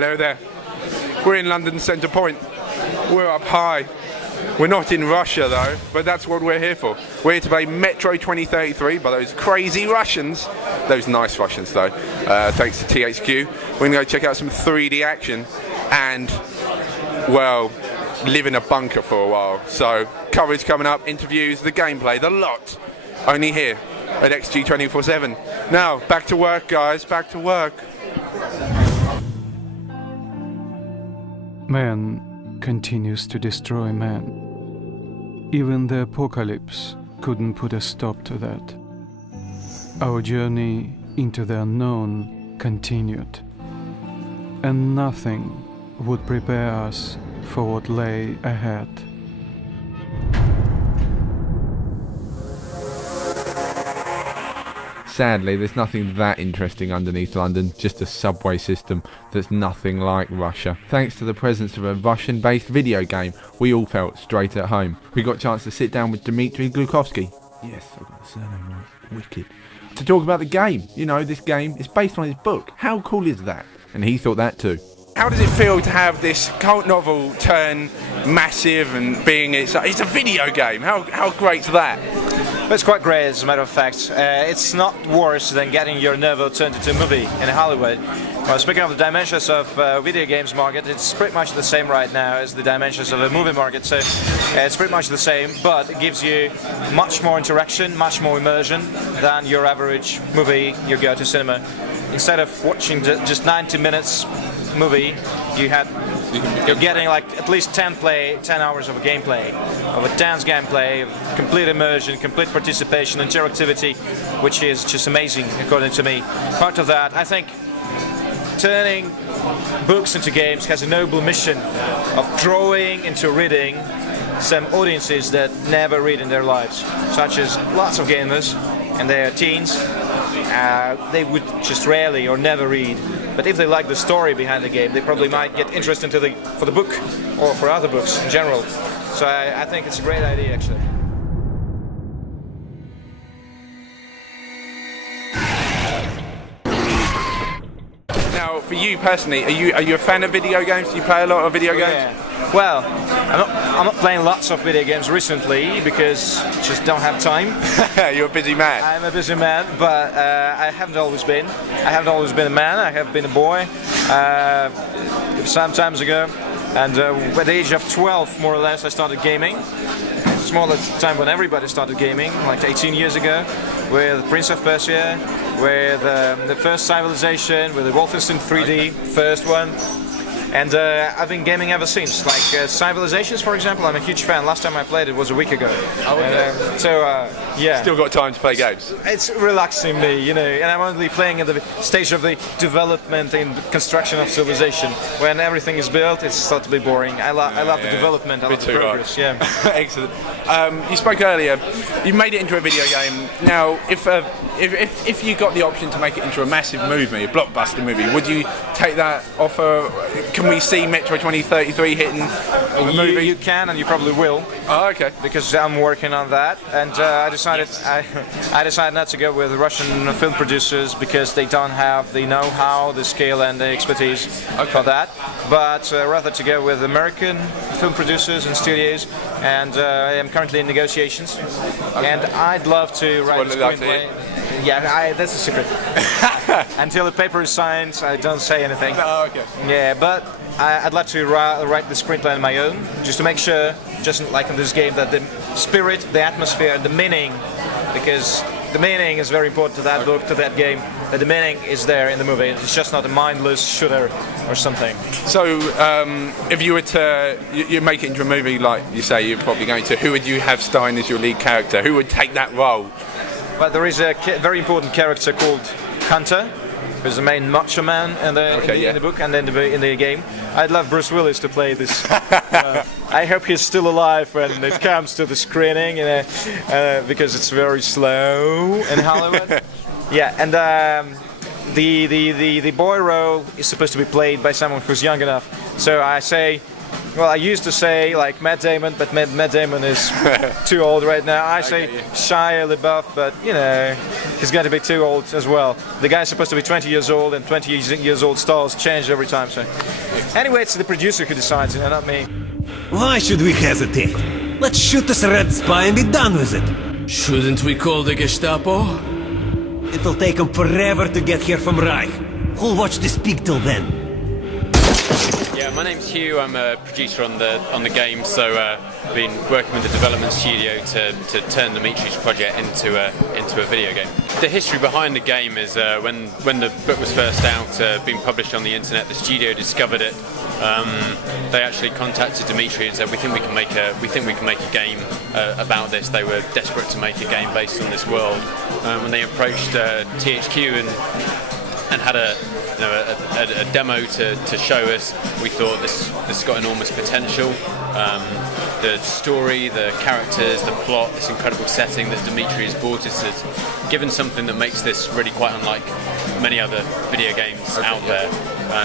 Hello there. We're in London Centre Point. We're up high. We're not in Russia though, but that's what we're here for. We're here to play Metro 2033 by those crazy Russians. Those nice Russians though, thanks to THQ. We're going to go check out some 3D action and, well, live in a bunker for a while. So, coverage coming up, interviews, the gameplay, the lot. Only here at XG 24/7. Now, back to work guys, back to work. Man continues to destroy man. Even the apocalypse couldn't put a stop to that. Our journey into the unknown continued, and nothing would prepare us for what lay ahead. Sadly, there's nothing that interesting underneath London, just a subway system that's nothing like Russia. Thanks to the presence of a Russian-based video game, we all felt straight at home. We got a chance to sit down with Dmitry Glukovsky. Yes, I got the surname right. Wicked. To talk about the game. You know, this game is based on his book. How cool is that? And he thought that too. How does it feel to have this cult novel turn massive and being it's a video game? How great's that? It's quite great, as a matter of fact. It's not worse than getting your novel turned into a movie in Hollywood. Well, speaking of the dimensions of video games market, it's pretty much the same right now as the dimensions of a movie market. So it's pretty much the same, but it gives you much more interaction, much more immersion than your average movie you go to cinema. Instead of watching just 90 minutes movie, you're getting like at least 10 hours of gameplay, of a dance gameplay, of complete immersion, complete participation, interactivity, which is just amazing according to me. Part of that, I think, turning books into games has a noble mission of drawing into reading some audiences that never read in their lives, such as lots of gamers and their teens. They would just rarely or never read. But if they like the story behind the game, they probably might get interested for the book or for other books in general. So I think it's a great idea, actually. Now, for you personally, are you a fan of video games? Do you play a lot of video games? Yeah. Well, I'm not playing lots of video games recently because I just don't have time. You're a busy man. I'm a busy man, but I haven't always been. I haven't always been a man. I have been a boy some times ago, and at the age of 12, more or less, I started gaming. It's more or less the time when everybody started gaming, like 18 years ago, with Prince of Persia, with the first Civilization, with the Wolfenstein 3D, first one. And I've been gaming ever since. Like Civilizations, for example, I'm a huge fan. Last time I played it was a week ago. Oh, okay. Yeah. Still got time to play games. It's relaxing me, you know, and I'm only playing at the stage of the development and construction of civilization. When everything is built, it's totally boring. I love the development, I love the progress. Yeah. Excellent. You spoke earlier. You made it into a video game. Now, if you got the option to make it into a massive movie, a blockbuster movie, would you take that offer? Can we see Metro 2033 hitting a movie? You can, and you probably will. Oh, okay. Because I'm working on that, and I decided not to go with Russian film producers because they don't have the know-how, the skill, and the expertise for that. But rather to go with American film producers and studios, and I am currently in negotiations. Okay. And I'd love to write a screenplay. Yeah, that's a secret. Until the paper is signed, I don't say anything. Oh, okay. Yeah, but I'd like to write the screenplay on my own, just to make sure, just like in this game, that the spirit, the atmosphere, the meaning, because the meaning is very important to that book, to that game, that the meaning is there in the movie. It's just not a mindless shooter or something. So, if you were to you make it into a movie, like you say, you're probably going to, who would you have starring as your lead character? Who would take that role? Well, there is a very important character called Hunter, who's the main macho man in the book and in the game. I'd love Bruce Willis to play this. I hope he's still alive when it comes to the screening, because it's very slow in Hollywood. Yeah, and the boy role is supposed to be played by someone who's young enough. So I say well, I used to say like Matt Damon, but Matt Damon is too old right now. I say Shia LaBeouf, but you know, he's going to be too old as well. The guy's supposed to be 20 years old, and 20 years old styles change every time. So, anyway, it's the producer who decides, you know, not me. Why should we hesitate? Let's shoot this red spy and be done with it. Shouldn't we call the Gestapo? It'll take them forever to get here from Reich. Who'll watch this pig till then? Yeah, my name's Hugh. I'm a producer on the game, so I've been working with the development studio to turn Dimitri's project into a video game. The history behind the game is when the book was first out, being published on the internet, the studio discovered it. They actually contacted Dimitri and said, "We think we can make a game about this." They were desperate to make a game based on this world. When they approached THQ and had a demo to show us, we thought this got enormous potential. The story, the characters, the plot, this incredible setting that Dimitri has brought us has given something that makes this really quite unlike many other video games out there.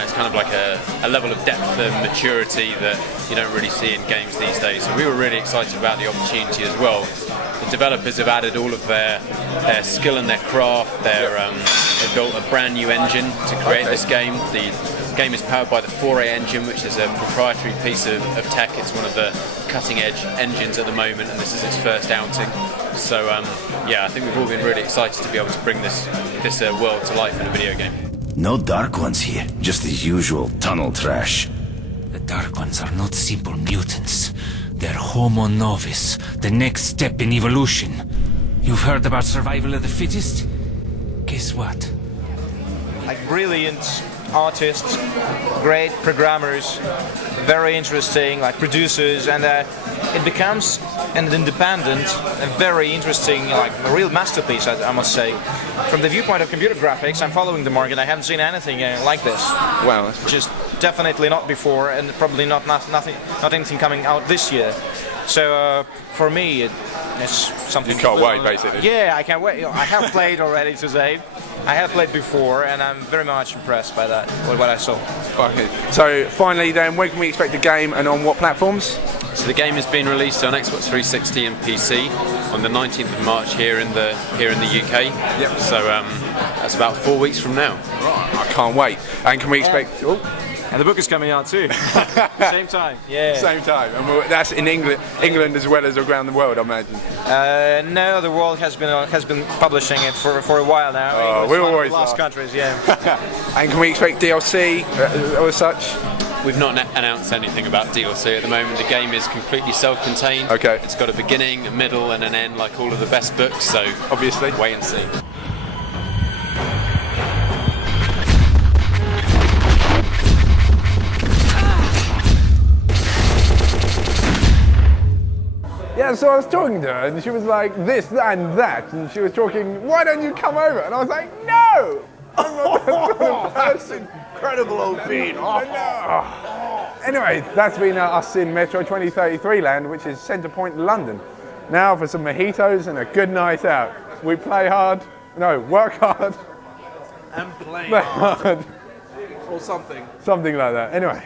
It's kind of like a level of depth and maturity that you don't really see in games these days. So we were really excited about the opportunity as well. The developers have added all of their skill and their craft. They built a brand new engine to create this game. The game is powered by the 4A engine, which is a proprietary piece of tech. It's one of the cutting-edge engines at the moment, and this is its first outing. So yeah, I think we've all been really excited to be able to bring this world to life in a video game. No Dark Ones here, just the usual tunnel trash. The Dark Ones are not simple mutants. They're Homo Novus, the next step in evolution. You've heard about survival of the fittest? Guess what? Like brilliant artists, great programmers, very interesting, like producers, and it becomes an independent, a very interesting, like a real masterpiece, I must say. From the viewpoint of computer graphics, I'm following the market. I haven't seen anything like this. Wow. Just definitely not before, and probably not anything coming out this year. So for me, it's something. You can't wait, basically. Yeah, I can't wait. I have played already today. I have played before, and I'm very much impressed by that, with what I saw. Okay. So finally, then, when can we expect the game, and on what platforms? So the game has been released on Xbox 360 and PC on the 19th of March here in the UK. Yep. So that's about 4 weeks from now. Right. I can't wait. And can we expect? Oh. And the book is coming out too. Same time. Yeah. Same time, and that's in England as well as around the world, I imagine. No, the world has been publishing it for a while now. Oh, we always lost countries, yeah. And can we expect DLC or such? We've not announced anything about DLC at the moment. The game is completely self-contained. Okay. It's got a beginning, a middle, and an end, like all of the best books. So obviously, wait and see. Yeah, so I was talking to her and she was like this and that, and she was talking, why don't you come over? And I was like, no! I'm not that sort of person. Incredible old bean. No. Anyway, that's been us in Metro 2033 land, which is Centre Point, London. Now for some mojitos and a good night out. We play hard, no, work hard. And play hard. Or something. Something like that. Anyway.